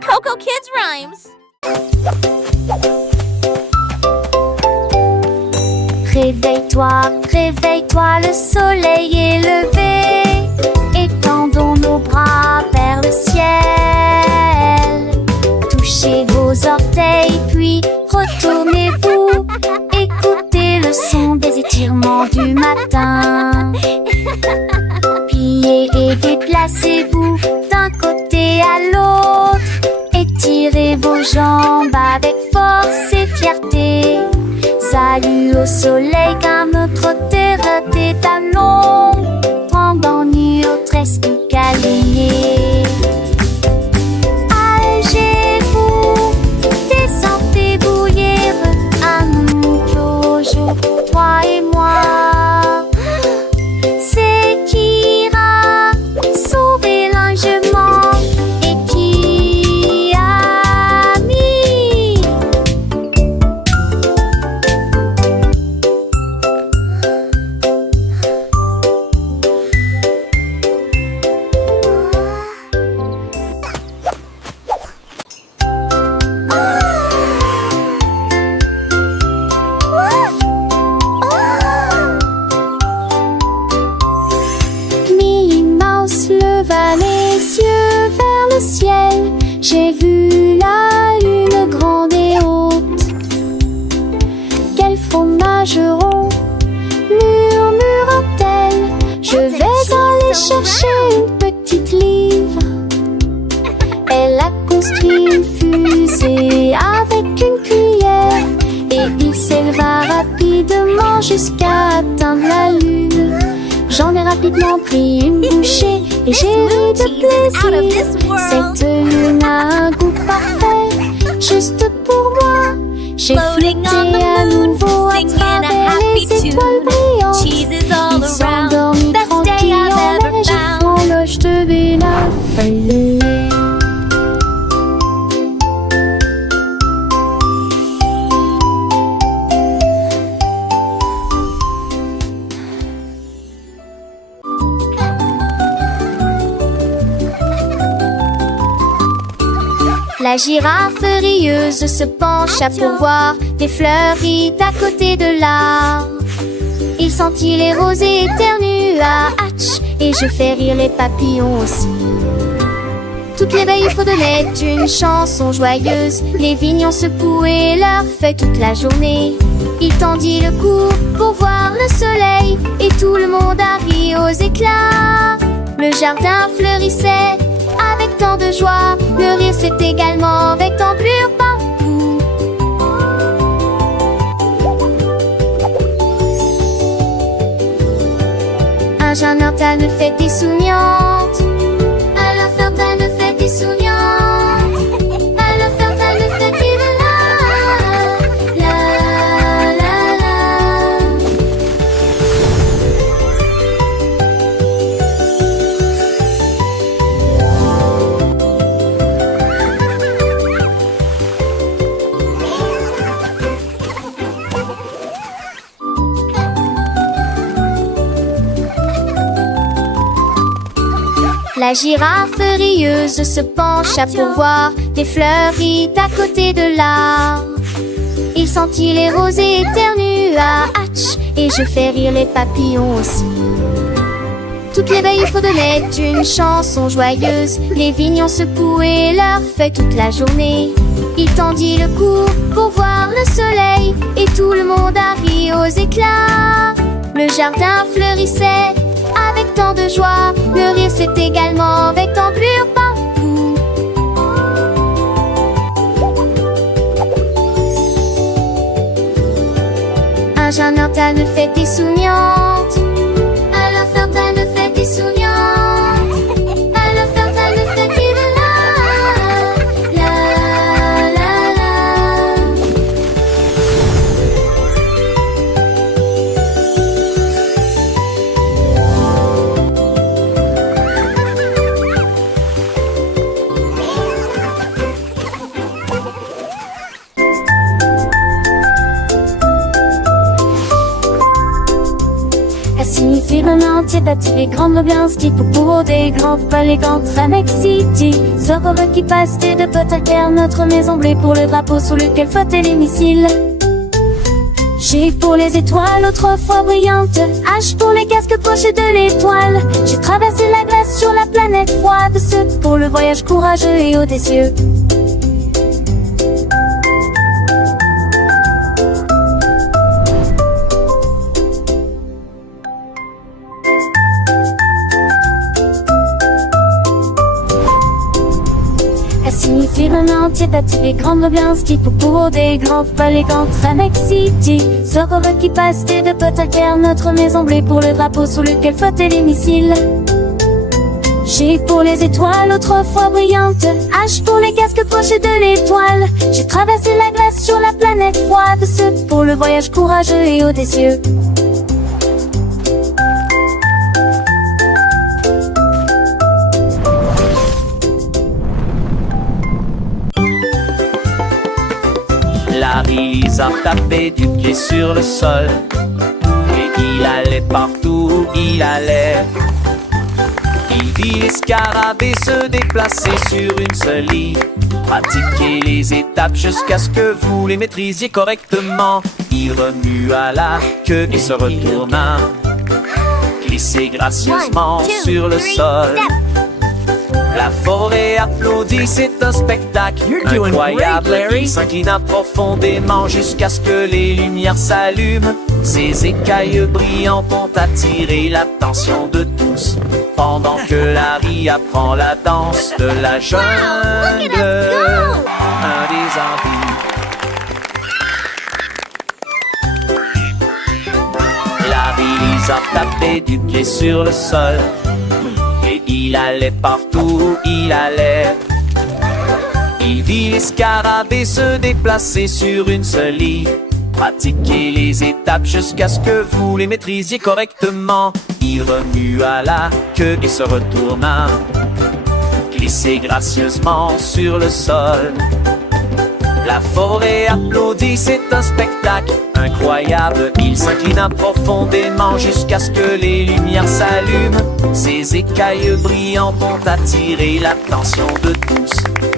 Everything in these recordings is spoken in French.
Coco Kids Rhymes. Réveille-toi, réveille-toi, le soleil est levé. Étendons nos bras vers le ciel. Touchez vos orteils, puis retournez-vous. Écoutez le son des étirements du matin. Pliez et déplacez-vous d'un côté à l'autre. Étirez vos jambes avec force et fierté. Salut au soleil car notre terre est à l'ombre. Pendant notre tresque alignée. Allégez-vous, descendez bouillir. Un nouveau jour pour toi et moi. C'est qui ira sauver l'enjeuement et qui a mis. Minnie Mouse leva les yeux vers le ciel. J'ai vu la lune grande et haute. Quel fromage rond, murmura-t-elle. Je vais aller chercher une petite livre. Elle a construit une fusée avec une cuillère. Et il s'éleva rapidement jusqu'à atteindre la lune. J'en ai rapidement pris une bouchée et j'ai ri de plaisir. Cette lune a un goût parfait, juste pour moi. J'ai flotté à nouveau à travers les étoiles brillantes. Ils sont endormis tranquilles en neige et font l'oche de village. La girafe rieuse se pencha pour voir des fleuris à côté de l'arbre. Il sentit les rosées éternua, hatch, et je fais rire les papillons aussi. Toutes les veilles fredonnaient une chanson joyeuse. Les vignons secouaient leurs feuilles toute la journée. Il tendit le cou pour voir le soleil, et tout le monde a ri aux éclats. Le jardin fleurissait avec tant de joie. Le rire s'est également avec d'ampleur partout. Un jardin ne fait des souriantes. À la fontaine fait des souriantes. À la fontaine fait des la la la. La girafe rieuse se pencha pour voir des fleuris à côté de l'arbre. Il sentit les rosées éternua, hatch, et je fais rire les papillons aussi. Toutes les veilles fredonnaient une chanson joyeuse. Les vignons secouaient leurs feuilles toute la journée. Il tendit le cou pour voir le soleil, et tout le monde a ri aux éclats. Le jardin fleurissait avec tant de joie. Le rire c'est également avec d'ampleur partout. Un jardin ne fait des souriantes. À la fontaine fait des souriantes. À la fontaine fait des la la la la. tentative, grande ambiance, qui pour des grands palais, grands Tramex City. Soccer qui passe de potes à terre, notre maison bleue pour le drapeau sur lequel flottait les missiles. G pour les étoiles autrefois brillantes, H pour les casques poches de l'étoile. J'ai traversé la glace sur la planète froide, ce pour le voyage courageux et audacieux. Signifie un entier d'attirer grande ambiance qui pour des grands palais, grands Tramex City. Soccer qui passe de potes à terre, notre maison bleue pour le drapeau sur lequel flottaient les missiles. G pour les étoiles autrefois brillantes, H pour les casques poches de l'étoile. J'ai traversé la glace sur la planète froide, ce pour le voyage courageux et audacieux. Larry a tapé du pied sur le sol et il allait partout où il allait. Il vit les scarabées se déplacer sur une seule ligne, pratiquer les étapes jusqu'à ce que vous les maîtrisiez correctement. Il remua la queue et se retourna, glissait gracieusement sur le sol. La forêt applaudit, c'est un spectacle incroyable. Il s'inclina profondément jusqu'à ce que les lumières s'allument. Ses écailles brillantes ont attiré l'attention de tous, pendant que Larry apprend la danse de la jungle. Un des envies. Larry a tapé du pied sur le sol et il allait partout où il allait. Il vit les scarabées se déplacer sur une seule ligne, pratiquer les étapes jusqu'à ce que vous les maîtrisiez correctement. Il remua la queue et se retourna, glissait gracieusement sur le sol. La forêt applaudit, c'est un spectacle incroyable. Il s'inclina profondément jusqu'à ce que les lumières s'allument. Ses écailles brillantes ont attiré l'attention de tous,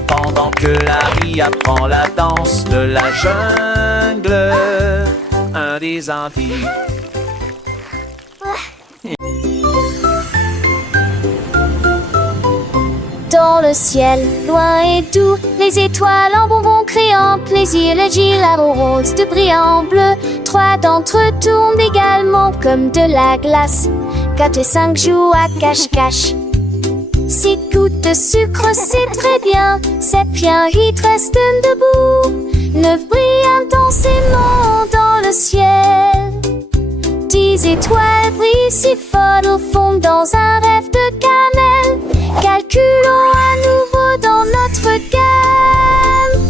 pendant que Larry apprend la danse de la jungle. Un des envies. Dans le ciel, loin et doux, les étoiles en bonbons créant plaisir, les gilets roses de brillant bleu. 3 d'entre eux tournent également comme de la glace. 4 et 5 jouent à cache-cache. 6 gouttes de sucre, c'est très bien. 7 bien, 8 restent debout. 9 brillent intensément dans le ciel. 10 étoiles brillent si fort au fond dans un rêve de cannelle. Calculons à nouveau dans notre gamme.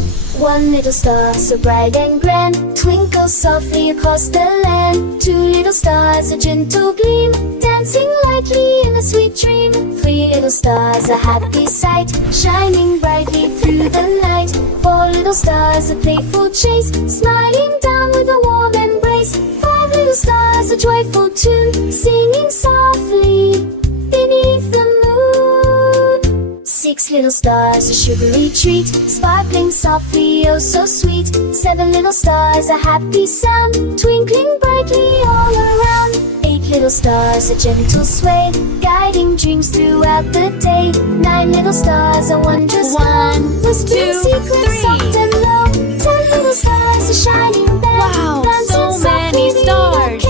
1 little star so bright and grand twinkles softly across the land. 2 little stars a gentle gleam dancing lightly in a sweet dream. 3 little stars a happy sight shining brightly through the night. 4 little stars a playful chase smiling down with a warm embrace. 5 little stars a joyful tune singing softly beneath the moon. 6 little stars a sugary treat sparkling softly, oh so sweet. 7 little stars a happy sound twinkling brightly all around. 8 little stars a gentle sway guiding dreams throughout the day. 9 little stars a wondrous glow whispering secrets soft and low. 10 little stars a shining bell. Wow, so many stars.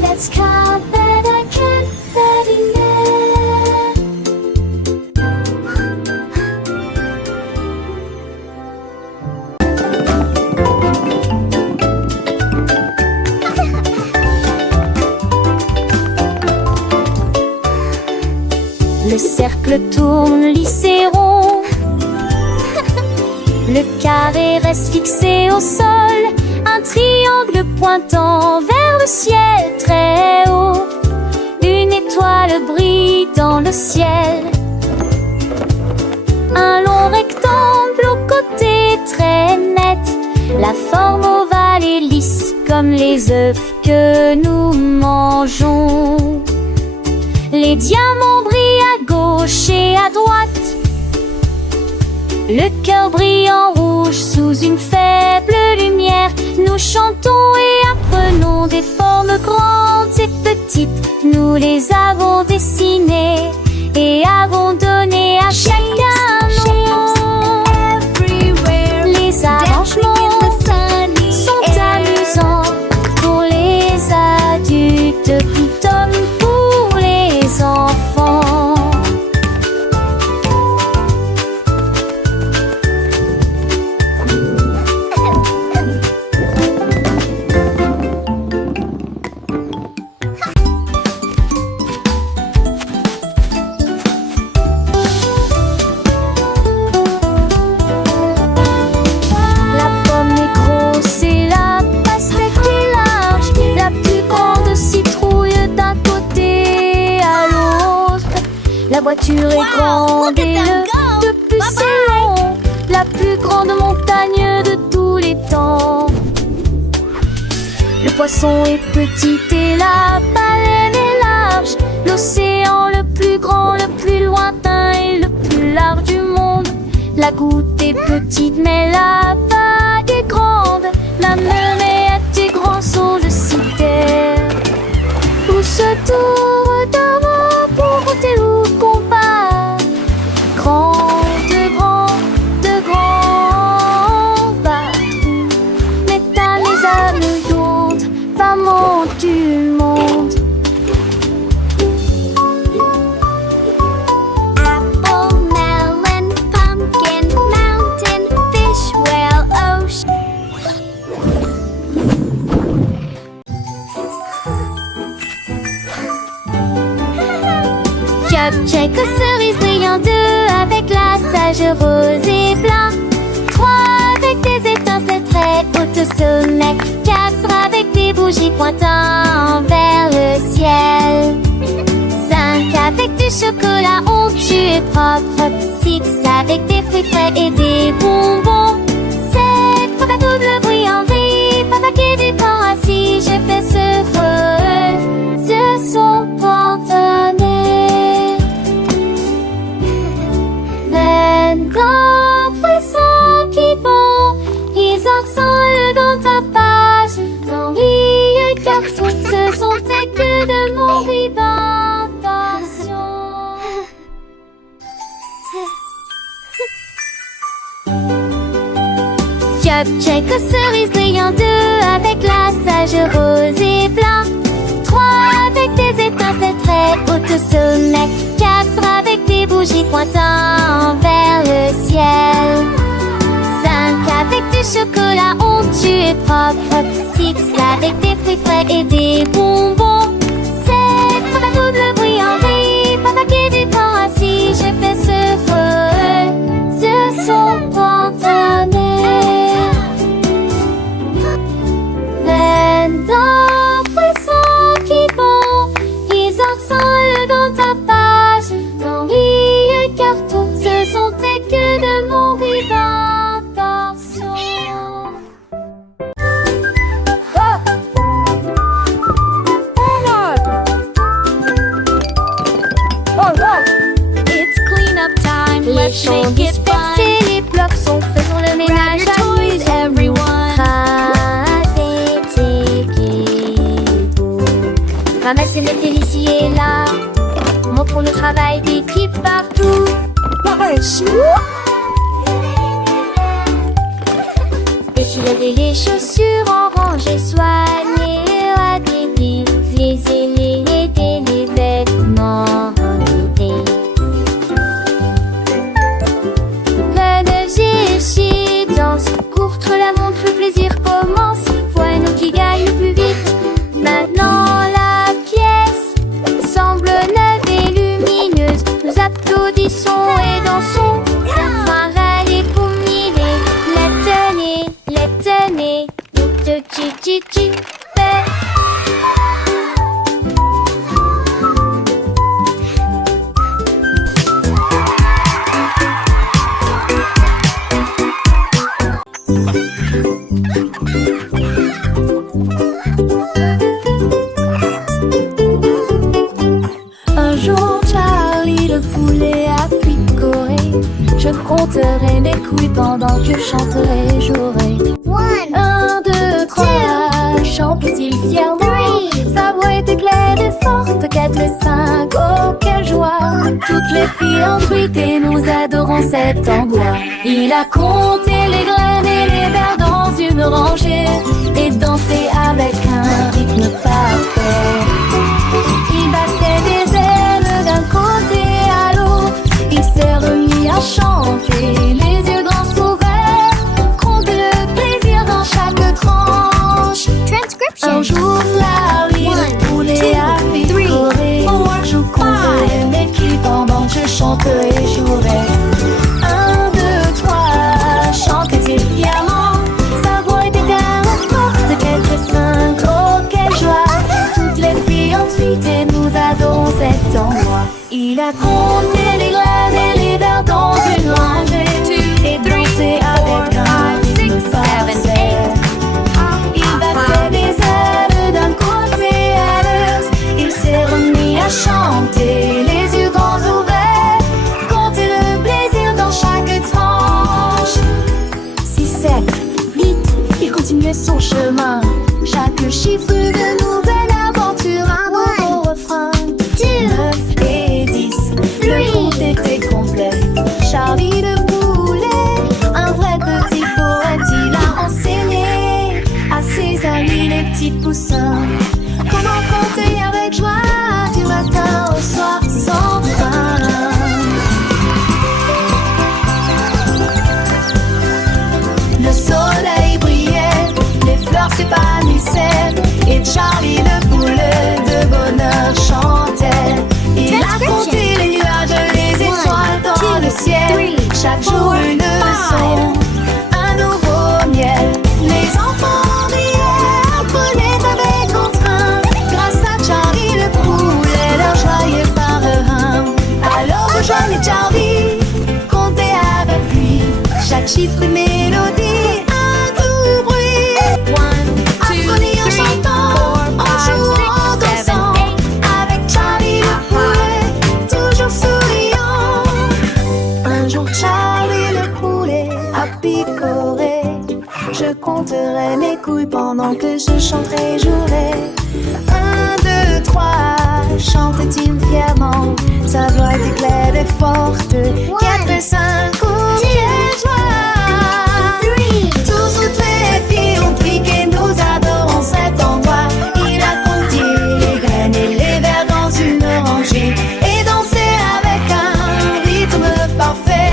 Let's count that I can, that in there. Le cercle tourne lisse et rond. Le carré reste fixé au sol. Un triangle pointant vers le ciel très haut. Une étoile brille dans le ciel. Un long rectangle au côté très net. La forme ovale et lisse comme les œufs que nous mangeons. Les diamants brillent à gauche et à droite. Le cœur brille en rouge sous une faible lumière. Nous chantons et apprenons des formes grandes et petites. Nous les avons dessinées et avons donné à chacun nom. Les arrangements sont amusants pour les adultes tout comme pour les enfants. La voiture est grande et le bus est long, la plus grande montagne de tous les temps. Le poisson est petit et la baleine est large. L'océan le plus grand, le plus lointain et le plus large du monde. La goutte est petite mais la vague est grande. La mer est grand son je citais. Où se tourne d'avant pour compter où qu'on part. De grands bateaux. Mais t'as les âmes d'onde, maman du monde. Apple, melon, pumpkin, mountain, fish, whale, ocean. Cupcake aux cerises brillantes, 2 avec la sage rose et blanc, 3 avec des étincelles très hautes au sommet, 4 avec des bougies pointant vers le ciel, 5 avec du chocolat onctueux et propre, 6 avec des fruits frais et des bonbons, 7 pour la double bruit en vrille, papa qui du corps assis, je fais ce son spontané. D'un poisson qui bond, ils ensemble dans ta page. Dans les cartons, ce sont tes que de mon d'intention. Cupcake aux cerises brillantes, 2 avec la sage rose et blanc, 3 avec des étincelles très hautes au sommet, 4 avec des bougies pointant vers le ciel, 5 avec du chocolat onctueux et propre, 6 avec des fruits frais et des bonbons, 7 pour la double bruit en vrille, papa qui du corps assis, je fais ce son spontané. D'un poisson qui bond, ils ensemble dans ta page. Dans les cartons, ce sont tes que de mon d'intention. It's cleanup time. Les Let's champs make it fun. dispersés, les blocs sont faits, faisons le Grab ménage your toys, everyone. Ramasser les fils ici et là, montrons le travail d'équipe partout. Étirer les chaussures en rangée, soigner à débit, les aînés aider les vêtements enlevés. La neige est danse, courte la montre, le plaisir commence. Voilà nous qui gagne plus vite. Maintenant la pièce semble neuve et lumineuse. Nous applaudissons et dansons. Enfin râler pour miller. Les tenez, les tenez. Chi chi chi. compterai mes couilles pendant que je chanterai et jouerai. 1, 2, 3, chante-t-il fièrement. Sa voix était claire et forte. 4 et 5, oh quelle joie. Toutes les filles ont tweeté, nous adorons cet endroit. Il a compté les graines et les vers dans une rangée et dansé avec un rythme parfait. Il battait des ailes d'un côté à l'autre. Il s'est remis à chanter, les yeux grands ouverts, compter le plaisir dans chaque tranche. Un jour la vie, le poulet a picoré. Je compterai mes culs pendant que je chanterai et jouerai. 1, 2, 3, chantait-il fièrement. Sa voix était tellement forte, 4 et 5, oh quelle joie. Toutes les filles ont tweeté, nous adorons cet endroit. Il a compté les graines et les vers dans une rangée et dansé avec un rythme parfait. Il battait des ailes d'un côté à l'autre. Il s'est remis à chanter, les yeux grands ouverts, compter le plaisir dans chaque tranche. 6, 7, 8, il continuait son chemin. Chaque chiffre de nouvelle aventure, un nouveau refrain. 9 et 10, le compte était complet. Charlie le poulet, un vrai petit poète, il a enseigné à ses amis les petits poussins comment compter avec joie du matin au soir sans fin. Le soleil brillait, les fleurs s'épanouissaient et Charlie le poulet de bonheur chantait. Il a compté les nuages, les étoiles dans le ciel. Chaque jour une leçon, un nouveau miel. Les enfants riaient, apprenaient avec entrain. Grâce à Charlie le poulet, leur joie est parrain. Alors rejoignez Charlie, comptez avec lui. Chaque chiffre une mélodie, un doux bruit. Apprenez en chantant, en jouant, en dansant. Avec Charlie le poulet, toujours souriant. Un jour Charlie le poulet a picoré. Je compterai mes couilles pendant que je chanterai et jouerai. 1, 2, 3, chantait-il fièrement. Sa voix était claire et forte. 4 et 5, oh quelle joie. Toutes les filles ont piqué, nous adorons cet endroit. Il a compté les graines et les vers dans une rangée et dansé avec un rythme parfait.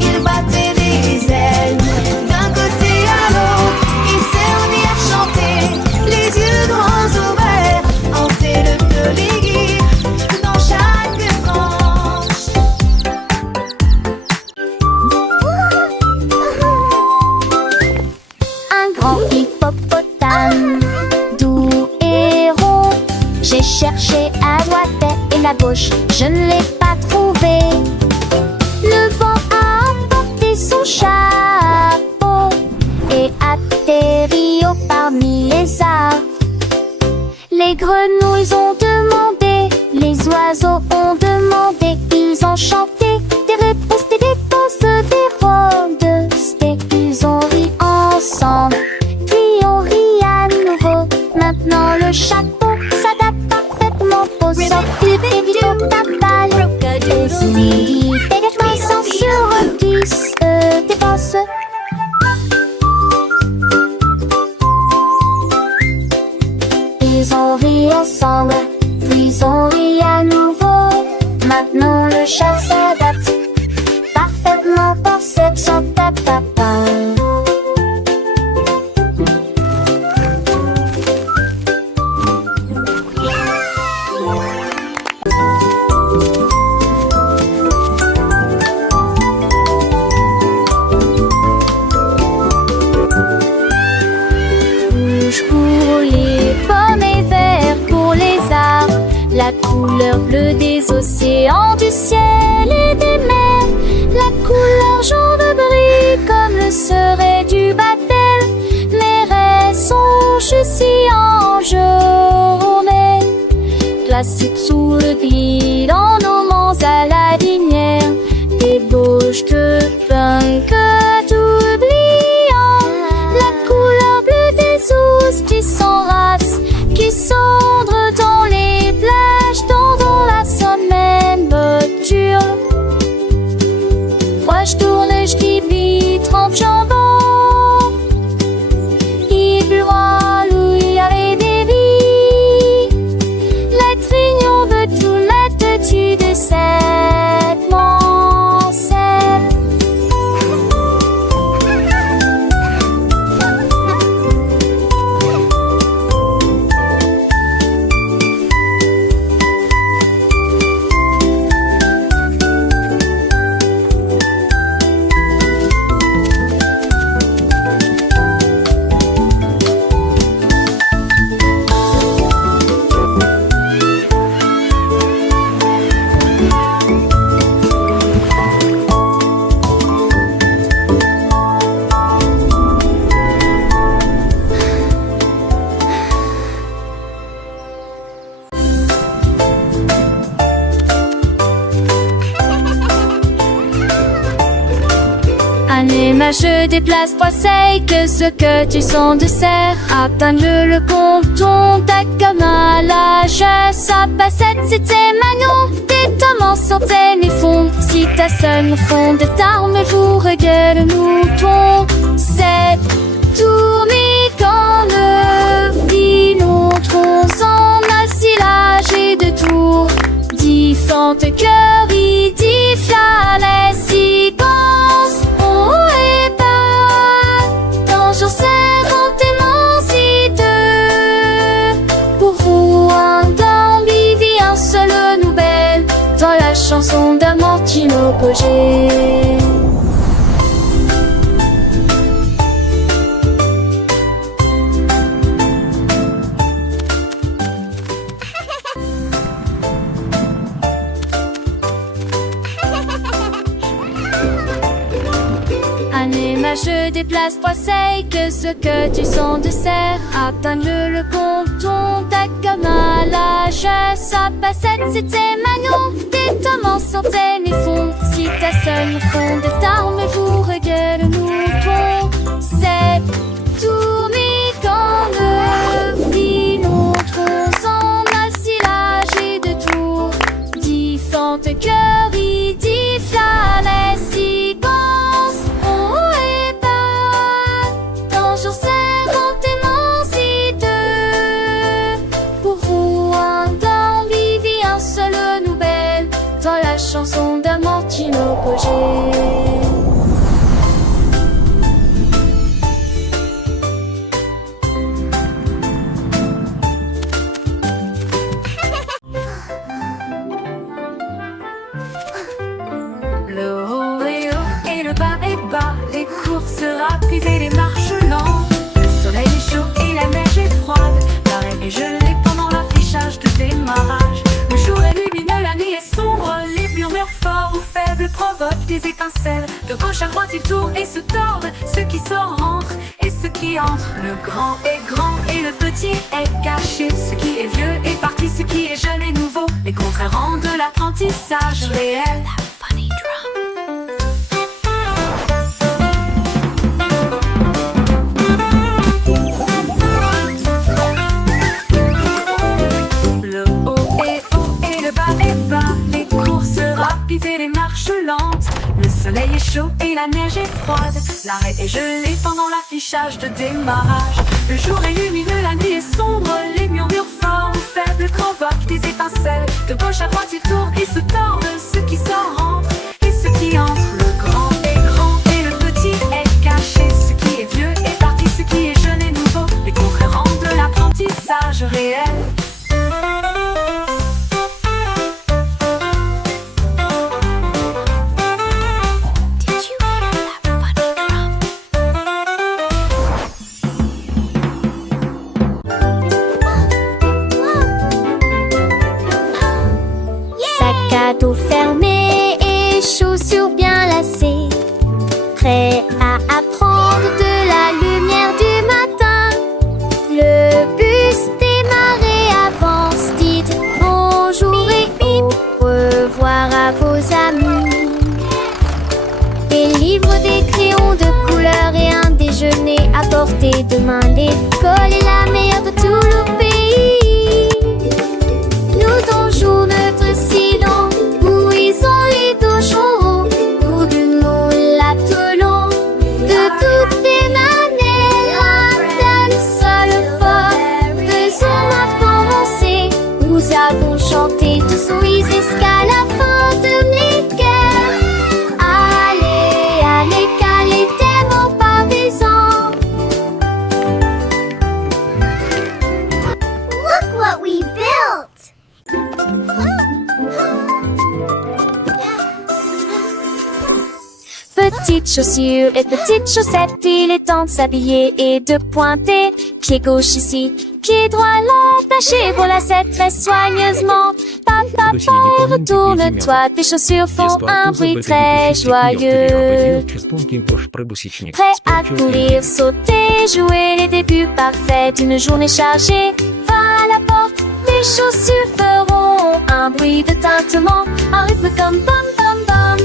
Il battait des ailes d'un côté à l'autre. Il s'est remis à chanter, les yeux grands ouverts, hanter le plaisir dans chaque tranche. Un grand hippopotame, doux et rond. J'ai cherché à droite et à gauche, je ne l'ai pas trouvé. Le vent a apporté son chapeau et atterri au parmi les arbres. Les grenouilles ont demandé, les oiseaux ont demandé, ils ont chanté des réponses, des rhodes, ils ont ri ensemble, puis on rit à nouveau. Maintenant le chapeau s'adapte parfaitement aux sorties de ta balle. Et si des sans sur 10 dépasse. Ils ont ri ensemble, puis on rit à nouveau. Maintenant le chat s'adapte parfaitement pour cette chante à papa. Rouge pour les pommes et vert pour les arbres, la couleur bleue des océans, du ciel et des mers, la couleur jaune brille comme le serait du baptême. Les raies sont juste en journée, classique sous le gris dans nos monts à la linière, des bouches de pain Anima, je déplace 3 que ce que tu sens de serre. Atteins le compton, ta comme à l'âge. Ça passe 7, c'était Manon. Tes tomments sortaient mes fonds. Si ta seule fond de tarme, vous regarde le mouton. C'est tourné quand le filon tronçon a silage et de tours. Différentes cœurs, il dit les séquences. Oh et pas, toujours serrant tes pour vous un d'ambivi, un seul nouvelle dans la chanson d'Amortino Pogé. Je déplace 3 que ce que tu sens de serre. Atteins le compton, ta comme à l'âge. Ça passe 7, c'était Manon. Tes tomments sortaient mes fonds. Si ta seule fond de tarme, vous regarde le mouton. C'est tourné quand le filon tronçon a silage et de tours. Différentes cœurs, il dit les séquences. Chanson d'Amortino Pogé. Le haut est haut et le bas est bas. Les courses rapides et les marches lentes. Le soleil est chaud et la neige est froide. L'arrêt est gelé pendant l'affichage de démarrage. Le jour est lumineux, la nuit est sombre. Les murmures forts ou faibles provoquent des étincelles. De gauche à droite ils tournent et se tordent. Ceux qui sortent rentrent et ceux qui entrent. Le grand est grand et le petit est caché. Ce qui est vieux est parti, ce qui est jeune est nouveau. Les contraires rendent l'apprentissage réel. Et les marches lentes. Le soleil est chaud et la neige est froide. L'arrêt est gelé pendant l'affichage de démarrage. Le jour est lumineux, la nuit est sombre. Les murmures forts ou faibles provoquent des étincelles. De gauche à droite ils tournent et se tordent. Ceux qui sortent rentrent et ceux qui entrent. Le grand est grand et le petit est caché. Ce qui est vieux est parti, ce qui est jeune est nouveau. Les contraires rendent l'apprentissage réel. Dos fermé et chaussures bien lacées, prêt à apprendre de la lumière du matin. Le bus démarre avance, dites bonjour et au revoir à vos amis. Des livres, des crayons de couleur et un déjeuner à portée de main. L'école est la meilleure de tout le pays. Nous donjons notre silence. Les dojons pour du moule à Toulon. De toutes les manières, d'un seul fort, faisons-moi commencer. Nous avons chanté tous oui jusqu'à la fin de mes cœurs. Allez, allez, calez tes mots par des ans. Look what we built! Petites chaussures et petites chaussettes, il est temps de s'habiller et de pointer. Pied gauche ici, pied droit l'attaché pour la lacette très soigneusement. Papa, retourne-toi, tes chaussures font un bruit très joyeux. Prêt à courir, sauter, jouer les débuts parfaits d'une journée chargée. Va à la porte, les chaussures feront un bruit de tintement, un rythme comme bam bam bam.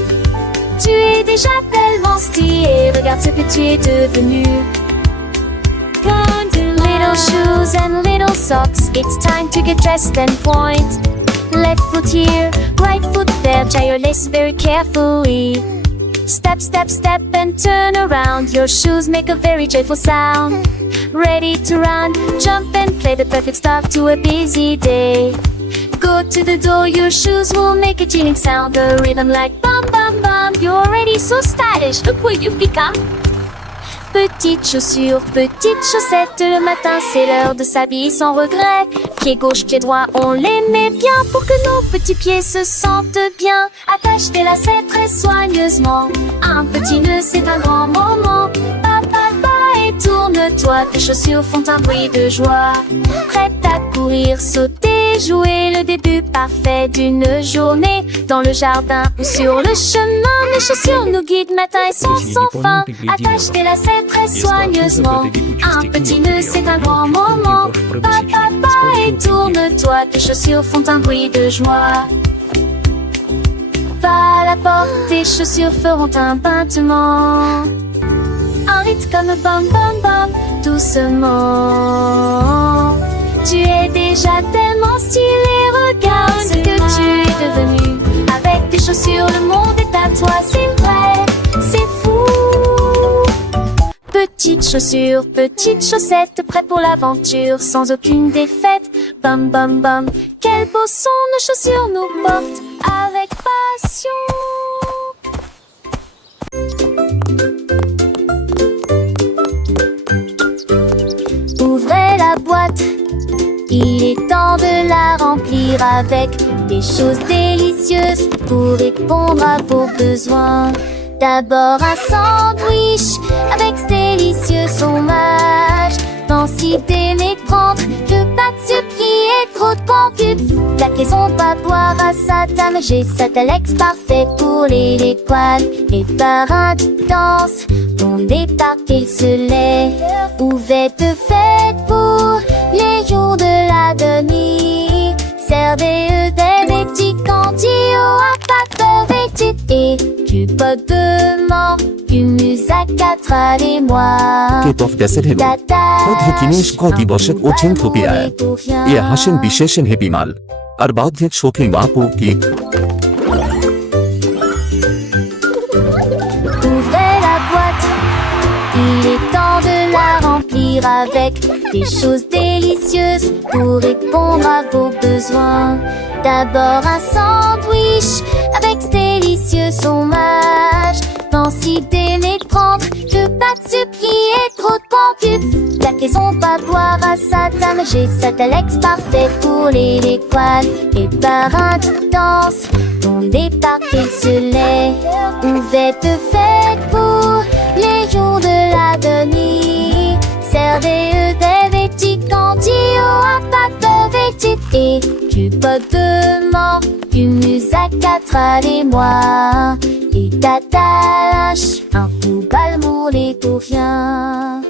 Tu es déjà déjà tellement stylé. Regarde ce que tu es devenu. Little shoes and little socks. It's time to get dressed and point. Left foot here, right foot there. Tie your lace very carefully. Step, step, step and turn around. Your shoes make a very joyful sound. Ready to run, jump and play. The perfect start to a busy day. Go to the door, your shoes will make a chilling sound. The rhythm like bum bum bum. You're already so stylish, look what you've become. Petites chaussures, petites chaussettes. Le matin c'est l'heure de s'habiller sans regret. Pied gauche, pied droit, on les met bien pour que nos petits pieds se sentent bien. Attache tes lacets très soigneusement. Un petit nœud c'est un grand moment. Et tourne-toi, tes chaussures font un bruit de joie. Prête à courir, sauter, jouer, le début parfait d'une journée. Dans le jardin ou sur le chemin, les chaussures nous guident matin et soir sans fin. Attache tes lacets très soigneusement. Un petit nœud c'est un grand moment. Et tourne-toi, tes chaussures font un bruit de joie. Va à la porte, tes chaussures feront un battement. Un rythme comme bam bam bam, doucement. Tu es déjà tellement stylé, regarde ce que tu es devenu. Avec tes chaussures, le monde est à toi, c'est vrai, c'est fou. Petites chaussures, petites chaussettes, prêtes pour l'aventure, sans aucune défaite. Bam bam bam, quel beau son nos chaussures nous portent avec passion. Ouvrez la boîte, il est temps de la remplir avec des choses délicieuses pour répondre à vos besoins. D'abord un sandwich avec ce délicieux fromage. Pensez d'aimer prendre, que pas de surpris et trop de pamputes. La maison va boire à sa table, j'ai ça Alex parfait pour les poils. Et par un danse, ton départ qu'il se lève. Ouvert de fête pour les jours de la demi. Servez des petits candies au appareil et du pot de mort. K-pop 대세레로 প্রতি জিনিস গতি বসত ওছেন থুপিয়ায় এ হাসেন বিশেষণ হেবিমাল আর বাধ্যের শোকে বাপু কি Ouvrez la boîte, il est temps de la remplir avec des choses délicieuses pour répondre à vos besoins. D'abord un sandwich avec ce délicieux fromage. Pensez d'aimer prendre, que pas de surpris et trop de pamputes. La maison va boire à sa table, j'ai ça Alex parfait pour les poils. Et par un danse, ton départ qu'il se lève. Ouvert de fête pour les jours de la demi. Servez des petits candies au appareil et du pot de mort. Une musique à travers moi. Et t'attaches un coup balmouré pour rien.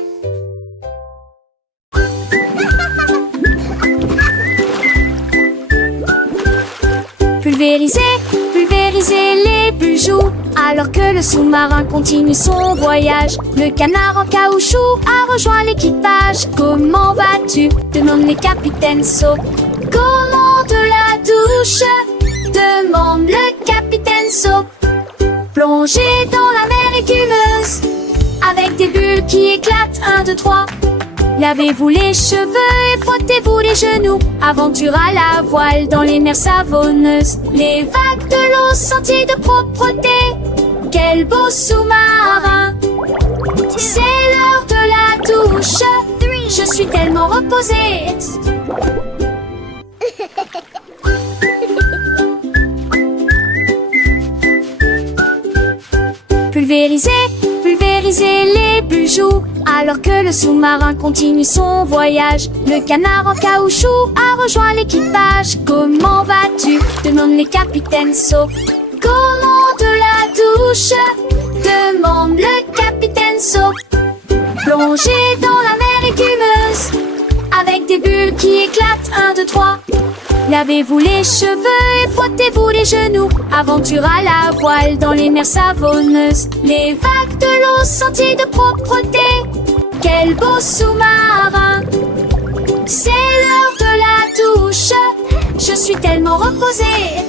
Pulvériser, pulvériser les bijoux. Alors que le sous-marin continue son voyage, le canard en caoutchouc a rejoint l'équipage. Comment vas-tu? Demande le capitaine Soap. Comment de la douche? Demande le capitaine Soap. Plongez dans la mer écumeuse, avec des bulles qui éclatent, 1, 2, 3. Lavez-vous les cheveux et frottez-vous les genoux. Aventure à la voile dans les mers savonneuses. Les vagues de l'eau sentiers de propreté. Quel beau sous-marin. C'est l'heure de la douche. Je suis tellement reposée. Pulvériser, pulvériser les bijoux. Alors que le sous-marin continue son voyage, le canard en caoutchouc a rejoint l'équipage. Comment vas-tu? Demande le capitaine Soap. Comment de la douche? Demande le capitaine Soap. Plongez dans la mer écumeuse, avec des bulles qui éclatent. 1, 2, 3. Lavez-vous les cheveux et frottez-vous les genoux. Aventure à la voile dans les mers savonneuses. Les vagues de l'eau sentiers de propreté. Quel beau sous-marin. C'est l'heure de la douche. Je suis tellement reposée.